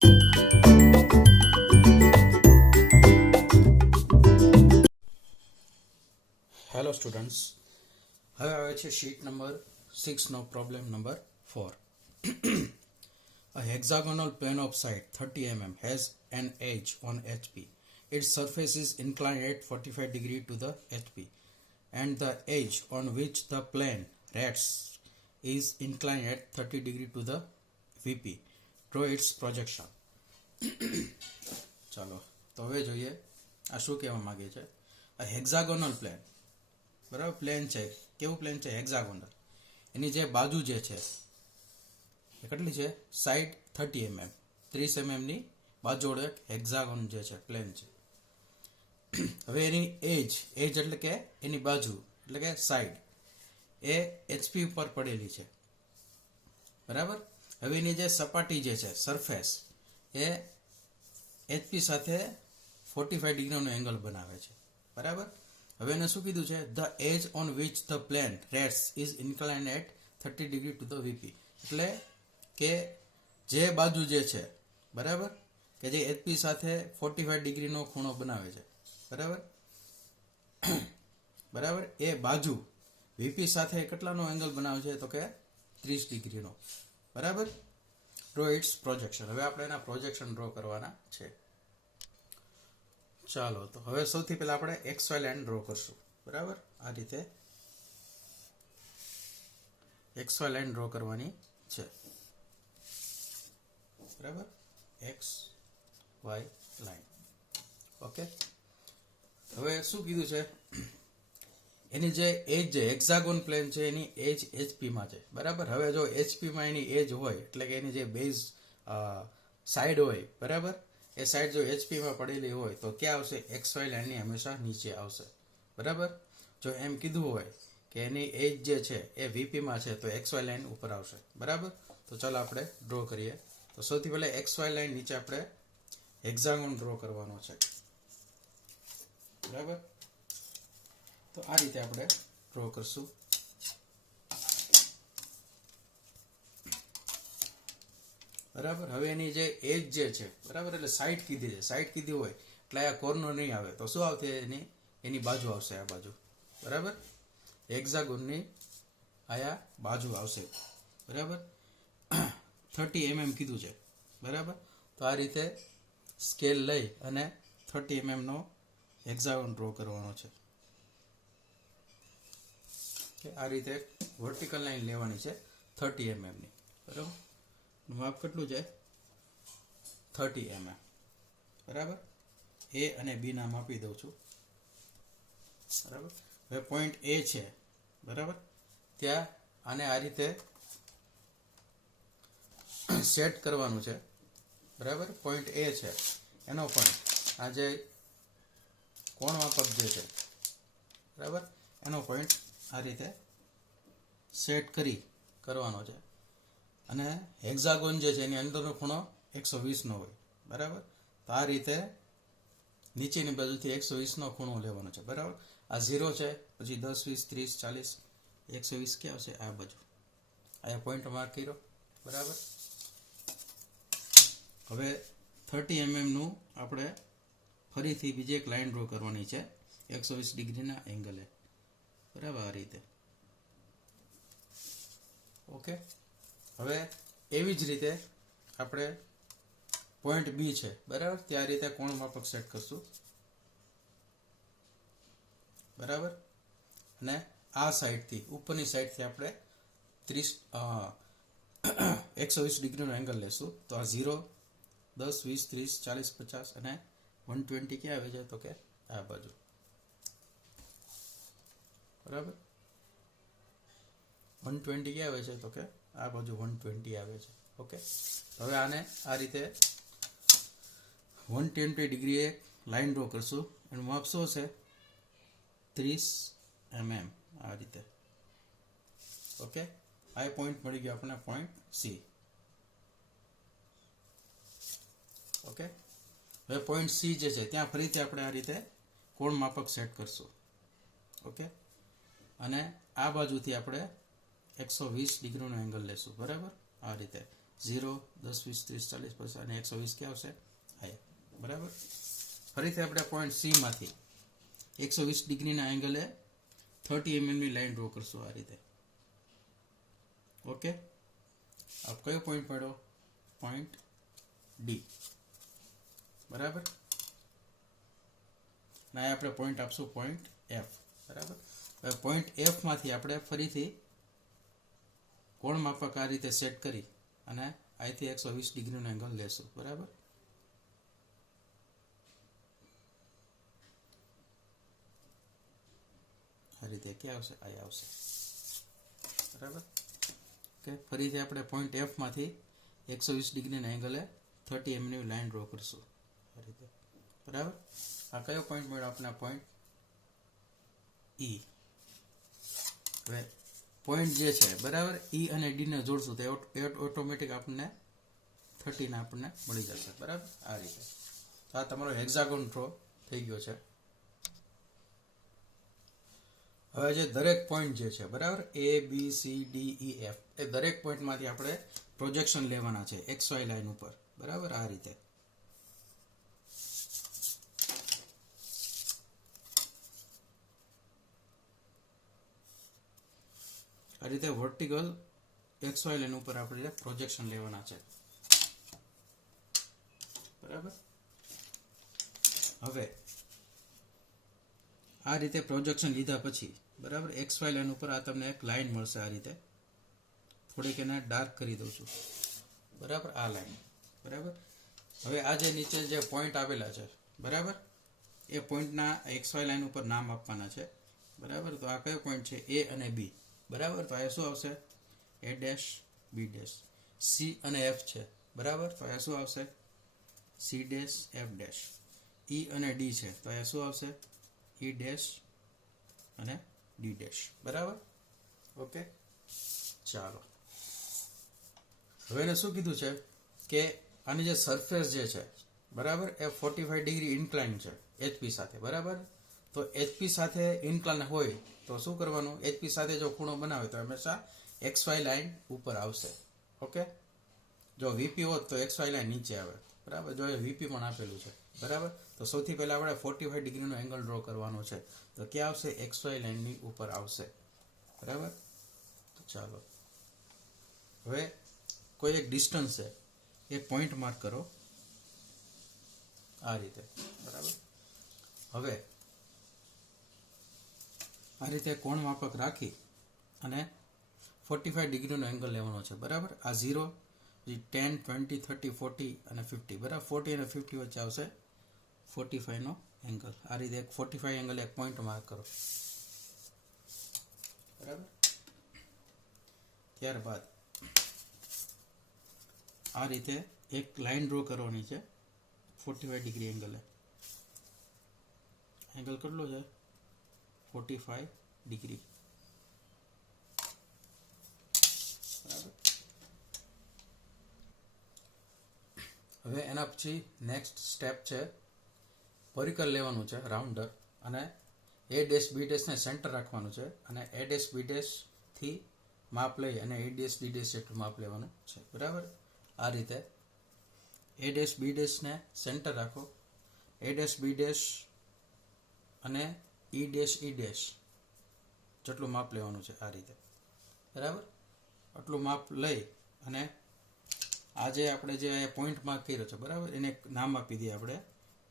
Hello students, હવે આવે છે શીટ નંબર 6 નો problem number 4. A hexagonal plane of side 30 mm has an edge on HP. Its surface is inclined at 45 degree to the HP, and the edge on which the plane rests is inclined at 30 degree to the VP. Draw its projection. ચાલો તો હવે જોઈએ આ શું કહેવા માંગે છે. A hexagonal plane, બરાબર, પ્લેન છે. કેવું પ્લેન છે? હેક્ઝાગોનલ. એની જે બાજુ જે છે એ કેટલી છે? સાઈડ 30 mm, 30 mm ની બાજુવાળો એક હેક્ઝાગોન જે છે પ્લેન છે. હવે એની એજ એટલે કે એની બાજુ એટલે કે સાઈડ એ HP ઉપર પડેલી છે, બરાબર. હવે એની જે સપાટી જે છે સરફેસ એ HP સાથે 45 ડિગ્રીનો એંગલ બનાવે છે, બરાબર. હવે એને શું કીધું છે? The edge on which the plane rest is inclined at 30 degree to the VP. એટલે કે જે બાજુ જે છે, બરાબર, કે જે HP સાથે 45 ડિગ્રીનો ખૂણો બનાવે છે, બરાબર, બરાબર, એ બાજુ VP સાથે કેટલાનો એંગલ બનાવે છે? તો કે 30 ડિગ્રીનો, બરાબર. Draw its projection. હવે આપણે એના પ્રોજેક્શન ડ્રો કરવાના છે. ચાલો તો હવે સૌથી પહેલા આપણે XY લાઈન ડ્રો કરશું, બરાબર. આ રીતે XY લાઈન ડ્રો કરવાની છે, બરાબર. XY line. ઓકે. હવે શું કીધું છે? એની જે એજ છે, હેક્ઝાગોન પ્લેન છે, એની એજ HP માં છે, બરાબર. હવે જો HP માં એની એજ હોય એટલે કે એની જે બેઝ સાઈડ હોય, બરાબર, એ સાઈડ જો HP માં પડેલી હોય તો ક્યાં આવશે? XY લાઈનની હંમેશા નીચે આવશે, બરાબર. જો એમ કીધું હોય કે એની એજ જે છે એ VP માં છે તો XY લાઈન ઉપર આવશે, બરાબર. તો ચાલો આપણે ડ્રો કરીએ. તો સૌથી પહેલા XY લાઈન નીચે આપણે હેક્ઝાગોન ડ્રો કરવાનો છે, બરાબર. તો આ રીતે આપણે ડ્રો કરશું. બરાબર. હવે એની જે એજ જે છે, બરાબર, એટલે સાઈડ કીધી છે, સાઈડ કીધી હોય એટલે આ કોર્નર નહીં આવે તો શું આવશે? એની બાજુ આવશે, આ બાજુ, બરાબર. હેક્ઝાગોનની આયા બાજુ આવશે, બરાબર. 30 mm કીધું છે, બરાબર. તો આ રીતે સ્કેલ લઈ અને 30 mm નો હેક્ઝાગોન ડ્રો કરવાનો છે. આ રીતે વર્ટિકલ લાઈન લેવાની છે 30 mm ની, બરાબર. માપ કેટલું છે? 30 mm, બરાબર. A અને B નામ આપી દઉં છું, બરાબર. હવે પોઈન્ટ A છે, બરાબર, ત્યાં આને આ રીતે સેટ કરવાનું છે, બરાબર. પોઈન્ટ A છે એનો પણ આ જે કોણ માપક જે છે, બરાબર, એનો પોઈન્ટ આ રીતે સેટ કરવાનો છે. અને હેક્ઝાગોન જે છે એની અંદરનો ખૂણો 120 નો હોય, બરાબર. તો આ રીતે નીચેની બાજુથી 120 નો ખૂણો લેવાનો છે, બરાબર. આ 0 છે, પછી 10, 20, 30, 40, 120 ક્યાં આવશે? આ બાજુ. આ પોઈન્ટ માર્ક કર્યો, બરાબર. હવે 30 mm નું આપણે ફરીથી બીજી એક લાઈન ડ્રો કરવાની છે 120 ડિગ્રીના એંગલે, બરાબર, આ રીતે. ઓકે. હવે એવી જ રીતે આપણે પોઈન્ટ B છે, બરાબર, ત્યાં રીતે કોણ માપક સેટ કરશું, બરાબર. અને આ સાઈડથી ઉપરની સાઈડથી આપણે 120 ડિગ્રીનો એંગલ લેશું. તો આ 0, 10, 20, 30, 40, 50 અને 120 ક્યાં આવે છે? તો કે આ બાજુ, બરાબર. 120 ક્યાં આવે છે? તો કે આ બાજુ 120 આવે છે. ઓકે. હવે આને આ રીતે 120 ડિગ્રીએ લાઈન ડ્રો કરશું. એનું માપ શું છે? 30 mm, આ રીતે. ઓકે. આ પોઈન્ટ મળી ગયો આપણને, પોઈન્ટ C. ઓકે. હવે પોઈન્ટ C જે છે ત્યાં ફરીથી આપણે આ રીતે કોણ માપક સેટ કરશું. ઓકે. અને આ બાજુથી આપણે 120 ડિગ્રીનો એંગલ લેશું, બરાબર, આ રીતે. 0, 10, 20, 30, 40, 50 અને 120 ક્યાં આવશે? અહીંયા. બરાબર. ફરીથી આપણે પોઈન્ટ સી માંથી 120 ડિગ્રીના એંગલે 30 mm ની લાઈન ડ્રો કરશું આ રીતે. ઓકે, આપ કયો પોઈન્ટ મળ્યો? Point D. બરાબર. ના આપણે પોઈન્ટ આપશું પોઈન્ટ એફ. બરાબર. હવે પોઈન્ટ એફ માંથી આપણે ફરીથી કોણ માપક આ રીતે સેટ કરી અને અહીંથી 120 ડિગ્રીનો એંગલ લેશું. બરાબર. આ રીતે ક્યાં આવશે? અહીંયા આવશે. બરાબર. ઓકે, ફરીથી આપણે પોઈન્ટ એફ માંથી 120 ડિગ્રીના એંગલે 30 mm ની લાઈન ડ્રો કરશું આ રીતે. બરાબર. આ કયો પોઈન્ટ મળ્યો આપણે? પોઈન્ટ ઈ. હવે પોઈન્ટ જે છે બરાબર ઈ અને ડી ને જોડશું તો ઓટોમેટિક આપણને 30 ના આપણને મળી જશે. બરાબર. આ રીતે આ તમારો હેક્ઝાગોન ડ્રો થઈ ગયો છે. હવે જે દરેક પોઈન્ટ જે છે બરાબર A B C D E F એ દરેક પોઈન્ટમાંથી આપણે પ્રોજેક્શન લેવાના છે XY લાઈન ઉપર. બરાબર. આ રીતે વર્ટિકલ XY લાઈન ઉપર આપણે પ્રોજેક્શન લેવાના છે. બરાબર. હવે આ રીતે પ્રોજેક્શન લીધા પછી બરાબર XY લાઈન ઉપર આ તમને એક લાઈન મળશે આ રીતે. થોડીક એને ડાર્ક કરી દઉં છું. બરાબર. આ લાઈન. બરાબર. હવે આ જે નીચે જે પોઈન્ટ આવેલા છે બરાબર એ પોઈન્ટના XY લાઈન ઉપર નામ આપવાના છે. બરાબર. તો આ કયો પોઈન્ટ છે? એ અને બી. બરાબર. તો આ શું આવશે? A dash B dash. C અને એફ છે. બરાબર. તો આ શું આવશે? C dash F dash. E અને ડી છે તો આ શું આવશે? ઈ ડેશ અને ડી ડેશ. બરાબર. ઓકે, ચાલો હવે એને શું કીધું છે કે આની જે સરફેસ જે છે બરાબર એ 45 ડિગ્રી ઇન્ક્લાઇન છે HP સાથે. બરાબર. તો HP સાથે ઇન્ક્લાઇન હોય તો શું કરવાનું? HP સાથે જો ખૂણો બનાવે તો હંમેશા XY લાઈન ઉપર આવશે. ઓકે, જો VP હોત તો XY લાઈન નીચે આવે. બરાબર. જો એ VP પણ આપેલું છે. બરાબર. તો સૌથી પહેલા આપણે 45 ડિગ્રીનો એંગલ ડ્રો કરવાનો છે તો ક્યાં આવશે? XY લાઈનની ઉપર આવશે. બરાબર. તો ચાલો હવે કોઈ એક ડિસ્ટન્સ છે એક પોઈન્ટ માર્ક કરો આ રીતે. બરાબર. હવે આ રીતે કોણ માપક રાખી અને 45 ડિગ્રીનો એંગલ લેવાનો છે. બરાબર. આ 0, 10, 20, 30, 40 અને 50. બરાબર. 40 અને 50 વચ્ચે આવશે 45 નો એંગલ. આ રીતે એક 45 એંગલ એક પોઈન્ટ માર્ક કરો. બરાબર. ત્યારબાદ આ રીતે એક લાઈન ડ્રો કરવાની છે 45 ડિગ્રી એંગલે. એંગલ કેટલો છે? 45 ડિગ્રી. બરાબર. હવે એના પછી નેક્સ્ટ સ્ટેપ છે પરિકર લેવાનું છે રાઉન્ડર અને એ ડેશ બી ડેશ ને સેન્ટર રાખવાનું છે અને એ ડેશ બી ડેશ થી માપ લઈ અને એ ડેશ ડી ડેશ જેટલું માપ લેવાનું છે. બરાબર. આ રીતે એ ડેશ બી ડેશ ને સેન્ટર રાખો. એ ડેશ બી ડેશ અને ઈ ડેશ જેટલું માપ લેવાનું છે આ રીતે. બરાબર. આટલું માપ લઈ અને આજે આપણે જે પોઈન્ટ માર્ક કર્યો છે બરાબર એને નામ આપી દઈએ આપણે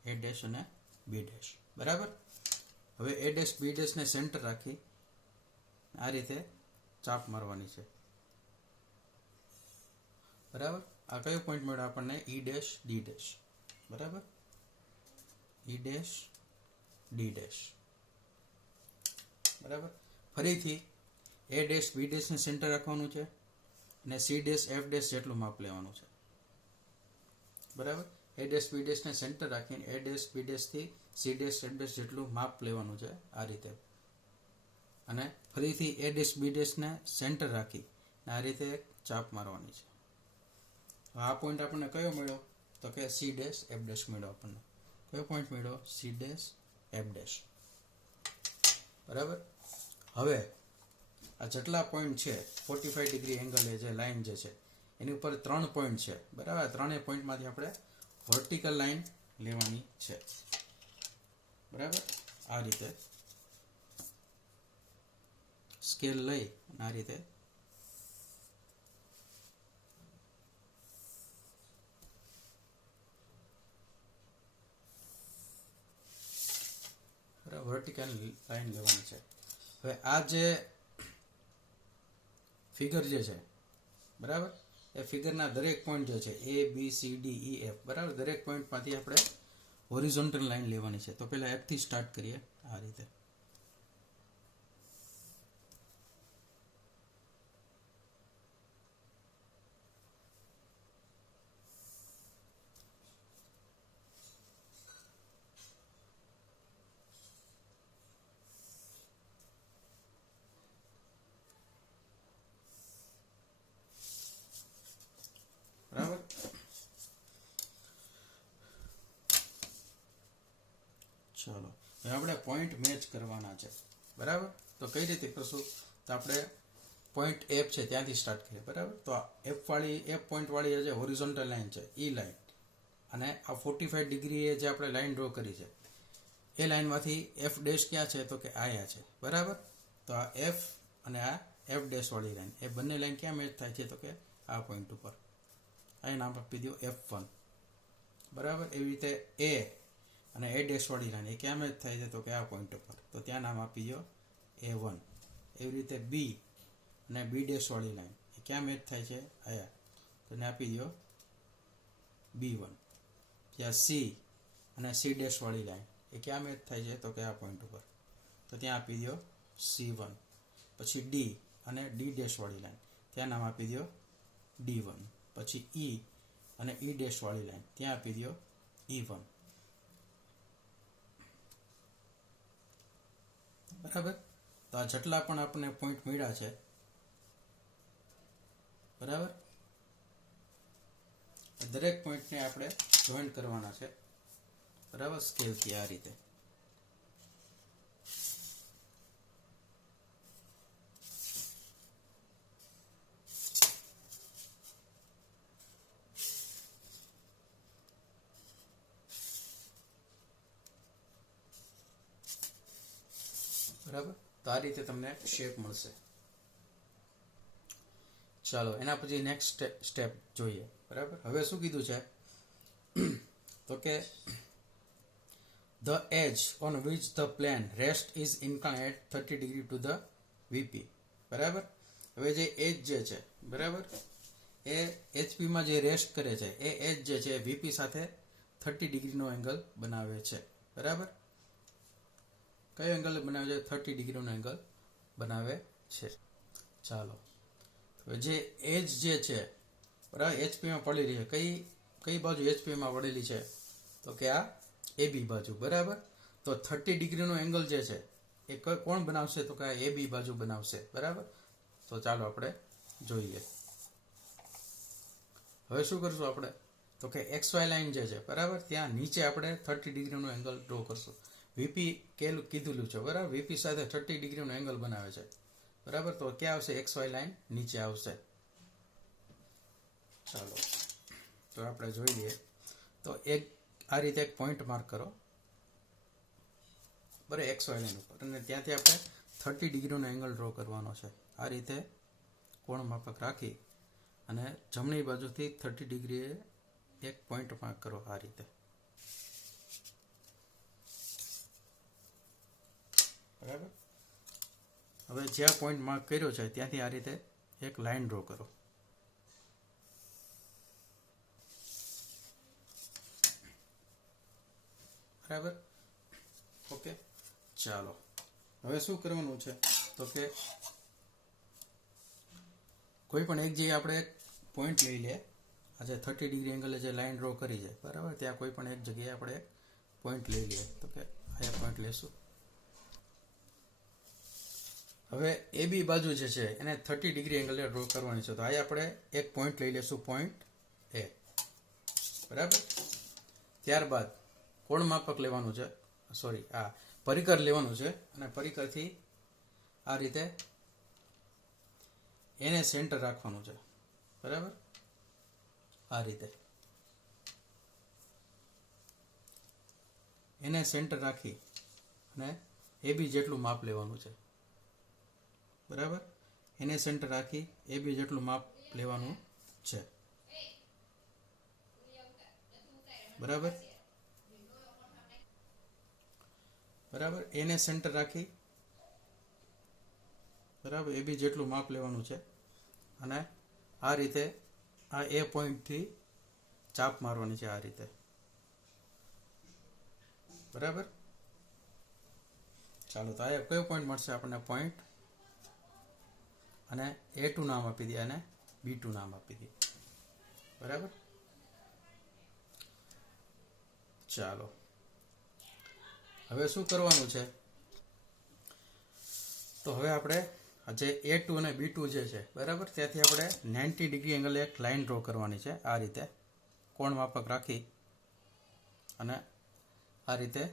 એ ડેશ અને બી ડેશ. બરાબર. હવે એ ડેશ બી ડેશ ને સેન્ટર રાખી આ રીતે ચાપ મારવાની છે. બરાબર. આ કયો પોઈન્ટ મળ્યો આપણને? E dash D dash. બરાબર. E dash D dash. બરાબર. ફરીથી એ ડેશ બી ડેશ ને સેન્ટર રાખવાનું છે અને સી ડેશ એફ ડેશ જેટલું માપ લેવાનું છે. બરાબર. એ ડેશ બી ડેશ ને સેન્ટર રાખીને એ ડેશ બી ડેશ થી સી ડેશ એફ ડેશ જેટલું માપ લેવાનું છે આ રીતે. અને ફરીથી એ ડેશ બી ડેશ ને સેન્ટર રાખી આ રીતે એક ચાપ મારવાની છે. આ પોઈન્ટ આપણને કયો મળ્યો? તો કે સી ડેશ એફ ડેશ મળ્યો. આપણને કયો પોઈન્ટ મળ્યો? C dash F dash. બરાબર. હવે આ જેટલા પોઈન્ટ છે 45 ડિગ્રી એંગલે જે લાઈન જે છે એની ઉપર 3 પોઈન્ટ છે, બરાબર. ત્રણેય પોઈન્ટમાંથી આપણે વર્ટિકલ લાઈન લેવાની છે, બરાબર. આ રીતે સ્કેલ લઈ અને આ રીતે વર્ટિકલ લાઈન લેવાની છે. હવે આ જે ફિગર જે છે, બરાબર, એ ફિગરના દરેક પોઈન્ટ જે છે ABCDEF, બરાબર, દરેક પોઈન્ટમાંથી આપણે હોરિઝોન્ટલ લાઈન લેવાની છે. તો પહેલા F થી સ્ટાર્ટ કરીએ. આ રીતે બરાબર. ચાલો હવે આપણે પોઈન્ટ મેચ કરવાના છે, બરાબર. તો કઈ રીતે કરશું? તો આપણે પોઈન્ટ F છે ત્યાંથી સ્ટાર્ટ કરીએ, બરાબર. તો આ F પોઈન્ટ વાળી જે હોરિઝોન્ટલ લાઈન છે એ લાઈન અને આ 45 ડિગ્રી જે આપણે લાઈન ડ્રો કરી છે એ લાઈનમાંથી F ડેશ ક્યાં છે? તો કે આયા છે, બરાબર. તો આ F અને આ F ડેશ વાળી લાઈન, એ બંને લાઈન ક્યાં મેચ થાય છે? તો કે આ પોઈન્ટ ઉપર. આ નામ આપી દો F1, બરાબર. એવી રીતે A અને A ડેશ વાળી લાઈન એ ક્યાં મેચ થાય છે? તો કે આ પોઈન્ટ ઉપર. તો ત્યાં નામ આપી દો A1. એવી રીતે B અને B ડેશ વાળી લાઈન એ ક્યાં મેચ થાય છે? આયા. તો એને આપી દો B1. ત્યાં C અને C ડેશ વાળી લાઈન એ ક્યાં મેચ થાય છે? તો કે આ પોઈન્ટ ઉપર. તો ત્યાં આપી દો C1. પછી D અને D ડેશ વાળી લાઈન, ત્યાં નામ આપી દો D1. પછી E અને E ડેશ વાળી લાઈન, ત્યાં આપી દો E1, બરાબર. તો આ જેટલા પણ આપણને પોઈન્ટ મળ્યા છે, બરાબર, દરેક પોઈન્ટને આપણે જોઈન્ટ કરવાના છે, બરાબર, સ્કેલથી આ રીતે. બરાબર. તો આ રીતે તમને શેપ મળશે. ચાલો એના પછી નેક્સ્ટ સ્ટેપ જોઈએ, બરાબર. હવે શું કીધું છે? તો કે the edge on which the plane rest is inclined 30 degree to the VP, બરાબર. હવે જે એજ જે છે, બરાબર, એ HP માં જે રેસ્ટ કરે છે એ એજ જે છે VP સાથે 30 ડિગ્રીનો એંગલ બનાવે છે, બરાબર. કયો એંગલ બનાવે છે? 30 ડિગ્રીનો એંગલ બનાવે છે. ચાલો જે એજ જે છે, બરાબર, એચપીમાં પડી રહી છે. કઈ બાજુ એચપીમાં પડેલી છે? તો કે આ AB બાજુ, બરાબર. તો 30 ડિગ્રીનો એંગલ જે છે એ કોણ બનાવશે? તો કે આ AB બાજુ બનાવશે, બરાબર. તો ચાલો આપણે જોઈએ. હવે શું કરશું આપણે? તો કે XY લાઈન જે છે, બરાબર, ત્યાં નીચે આપણે 30 ડિગ્રીનો એંગલ ડ્રો કરશું. VP કીધેલું છે, બરાબર, VP સાથે 30 ડિગ્રીનો એંગલ બનાવે છે, બરાબર. તો ક્યાં આવશે? XY લાઈન નીચે આવશે. ચાલો તો આપણે જોઈ લઈએ. તો આ રીતે એક પોઈન્ટ માર્ક કરો, બરાબર, XY લાઈન ઉપર, અને ત્યાંથી આપણે 30 ડિગ્રીનો એંગલ ડ્રો કરવાનો છે. આ રીતે કોણ માપક રાખી અને જમણી બાજુથી 30 ડિગ્રીએ એક પોઈન્ટ માર્ક કરો, આ રીતે, બરાબર. હવે જ્યાં પોઈન્ટ માર્ક કર્યો છે ત્યાંથી આ રીતે એક લાઈન ડ્રો કરો, બરાબર. ઓકે. ચાલો હવે શું કરવાનું છે? તો કે કોઈ પણ એક જગ્યાએ આપણે એક પોઈન્ટ લઈ લે. આજે 30 ડિગ્રી એંગલે જે લાઈન ડ્રો કરી છે, બરાબર, ત્યાં કોઈ પણ એક જગ્યાએ આપણે એક પોઈન્ટ લઈ લઈએ. તો કે આ પોઈન્ટ લેશું. હવે AB બાજુ જે છે એને 30 ડિગ્રી એંગલે ડ્રો કરવાની છે. તો અહીં આપણે એક પોઈન્ટ લઈ લેશું, પોઈન્ટ A, બરાબર. ત્યારબાદ કોણ માપક લેવાનું છે? સોરી, આ પરિકર લેવાનું છે, અને પરિકરથી આ રીતે એને સેન્ટર રાખવાનું છે, બરાબર. આ રીતે એને સેન્ટર રાખી અને AB જેટલું માપ લેવાનું છે. બરાબર, એને સેન્ટર રાખી AB જેટલું માપ લેવાનું છે. બરાબર, બરાબર, એને સેન્ટર રાખી બરાબર AB જેટલું માપ લેવાનું છે અને આ રીતે આ A પોઈન્ટથી ચાપ મારવાની છે આ રીતે. બરાબર, ચાલો તો આ કયો પોઈન્ટ મળશે આપણને? પોઈન્ટ, અને A2 નામ આપી દઈએ અને B2 નામ આપી દઈએ. બરાબર, ચાલો હવે શું કરવાનું છે? તો હવે આપણે જે A2 અને B2 જે છે બરાબર, ત્યાંથી આપણે 90 ડિગ્રી એંગલે એક લાઈન ડ્રો કરવાની છે. આ રીતે કોણ માપક રાખી અને આ રીતે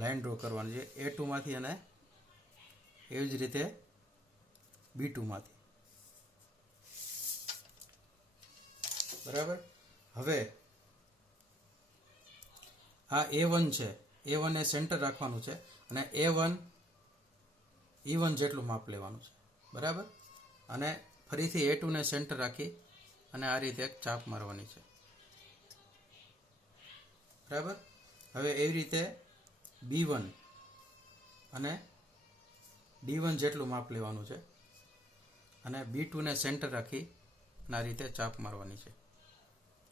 લાઈન ડ્રો કરવાની છે A2 માંથી અને એવી જ રીતે B2 માંથી. બરાબર, હવે આ A1 છે, A1 એ સેન્ટર રાખવાનું છે અને A1 E1 જેટલું માપ લેવાનું છે. બરાબર, અને ફરીથી A2 ને સેન્ટર રાખી અને આ રીતે એક ચાપ મારવાની છે. બરાબર, હવે એવી રીતે B1 અને D1 જેટલું માપ લેવાનું છે અને B2 ને સેન્ટર રાખી અને આ રીતે ચાપ મારવાની છે.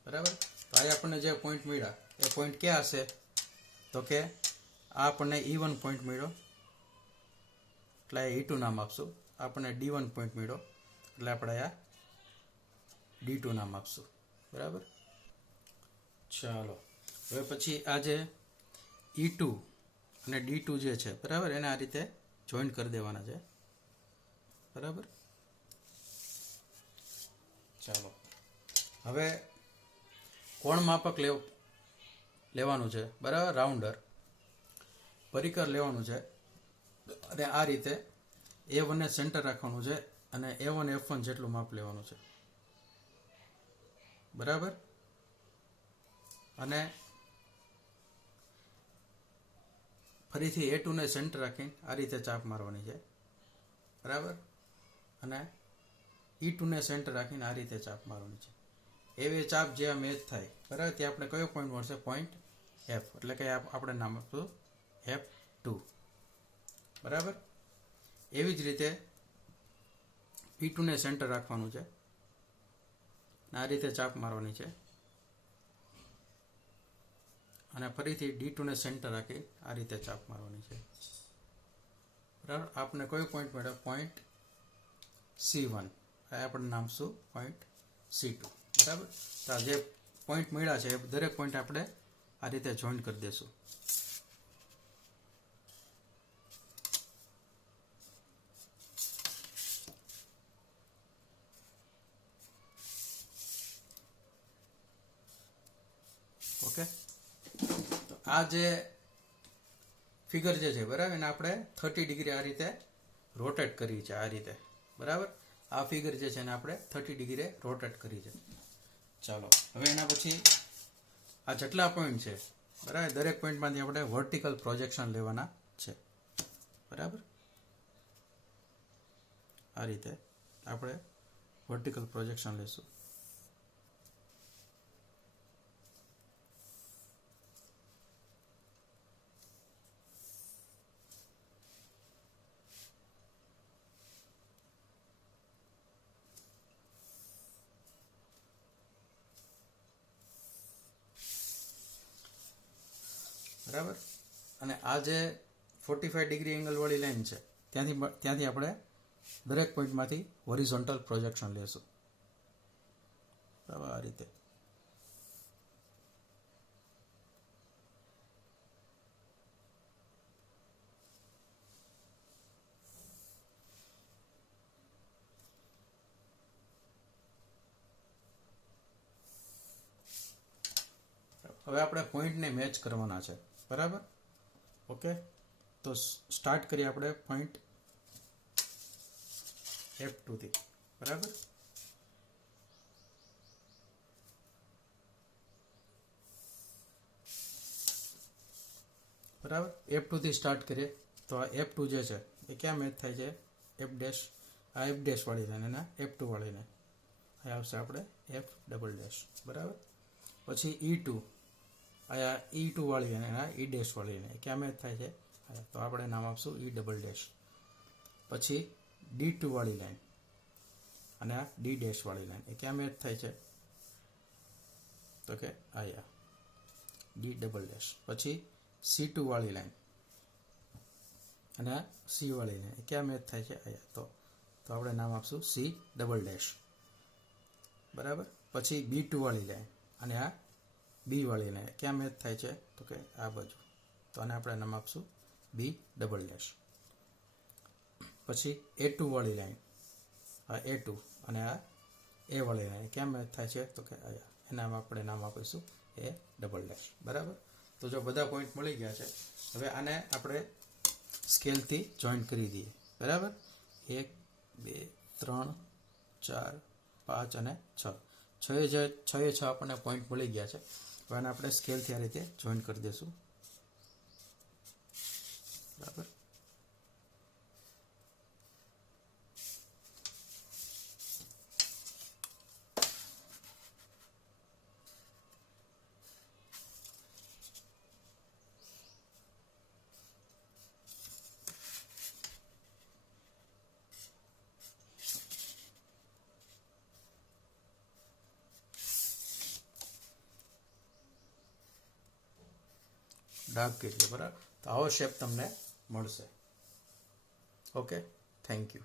બરાબર, તો આ આપણને જે પોઈન્ટ મળ્યા એ પોઈન્ટ ક્યાં હશે? તો કે આ આપણને E1 પોઈન્ટ મળ્યો એટલે E2 નામ આપશું. આપણને D1 પોઈન્ટ મળ્યો એટલે આપણે આ D2 નામ આપશું. બરાબર, ચાલો હવે પછી આ જે E2 અને D2 જે છે બરાબર, એને આ રીતે જોઈન્ટ કરી દેવાના છે. બરાબર, ચાલો હવે કોણ માપક લેવાનું છે. બરાબર, રાઉન્ડર પરિકર લેવાનું છે અને આ રીતે A1 ને સેન્ટર રાખવાનું છે અને A1 F1 જેટલું માપ લેવાનું છે. બરાબર, અને ફરીથી A2 ને સેન્ટર રાખીને આ રીતે ચાપ મારવાની છે. બરાબર, અને E2 ને સેન્ટર રાખીને આ રીતે ચાપ મારવાની છે. એવી ચાપ જ્યાં મેચ થાય બરાબર ત્યાં આપણે કયો પોઈન્ટ મળશે? પોઈન્ટ F, એટલે કે આપણે નામ આપશું F2. બરાબર, એવી જ રીતે P2 ને સેન્ટર રાખવાનું છે, આ રીતે ચાપ મારવાની છે અને ફરીથી D2 ને સેન્ટર રાખી આ રીતે ચાપ મારવાની છે. બરાબર, આપણે કયો પોઈન્ટ મળ્યો? પોઈન્ટ C1, આપણે નામ શું? Point C2. બરાબર, તો આ જે પોઈન્ટ મળ્યા છે એ દરેક પોઈન્ટ આપણે આ રીતે જોઈન્ટ કરી દેશું. ઓકે, તો આ જે ફિગર જે છે બરાબર એને આપણે 30 ડિગ્રી આ રીતે રોટેટ કરી છે. આ રીતે બરાબર, આ ફિગર જે છે એને આપણે 30 ડિગ્રી રોટેટ કરી છે. ચાલો હવે એના પછી આ જેટલા પોઈન્ટ છે બરાબર, દરેક પોઈન્ટમાંથી આપણે વર્ટિકલ પ્રોજેક્શન લેવાના છે. બરાબર, આ રીતે આપણે વર્ટિકલ પ્રોજેક્શન લેશું. બરાબર, અને આ જે 45 ડિગ્રી એંગલ વાળી લાઈન છે ત્યાંથી આપણે દરેક પોઈન્ટમાંથી હોરિઝોન્ટલ પ્રોજેક્શન લેશું. બરાબર, આ રીતે હવે આપણે પોઈન્ટને મેચ કરવાના છે. બરાબર, ઓકે, તો સ્ટાર્ટ કરીએ આપણે પોઈન્ટ F2 થી. બરાબર, બરાબર. F2 થી સ્ટાર્ટ કરીએ તો આ F2 જે છે એ ક્યાં મેચ થાય છે? F ડેશ, આ F ડેશ વાળી લાઈન અને F2 વાળી લાઈન અહીં આવશે આપણે F ડબલ ડેશ. બરાબર. પછી E2, આ E2 વાળી લાઈન અને E ડેશ વાળી લાઈન ક્યાં મેચ થાય છે? તો આપણે નામ આપશું E ડબલ ડેશ. પછી D2 વાળી લાઈન અને આ D ડેશ વાળી લાઈન એ ક્યાં મેચ થાય છે? તો કે આયા D ડબલ ડેશ. પછી C2 વાળી લાઈન અને આ C વાળી લાઈન એ ક્યાં મેચ થાય છે? આયા. તો આપણે નામ આપશું C ડબલ ડેશ. બરાબર. પછી B2 વાળી લાઈન અને આ B વાળી લાઈન ક્યાં મેચ થાય છે? તો કે આ બાજુ. તો આને આપણે નામ આપશું B ડબલ ડેશ. પછી A2 વાળી લાઈન, આ A2 અને આ A વાળી લાઈન ક્યાં મેચ થાય છે? તો કે આયા. એના આપણે નામ આપીશું A ડબલ ડેશ. બરાબર. તો જો બધા પોઈન્ટ મળી ગયા છે, હવે આને આપણે સ્કેલથી જોઈન્ટ કરી દઈએ. બરાબર. 1 2 3 4 5 અને 6. 6 આપણને પોઈન્ટ મળી ગયા છે. હવે આને આપણે સ્કેલથી આ રીતે જોઈન્ટ કરી દઈશું. બરાબર. ડાર્ક કરી દો. બરાબર. તો આવો શેપ તમને મળશે. Okay, thank you.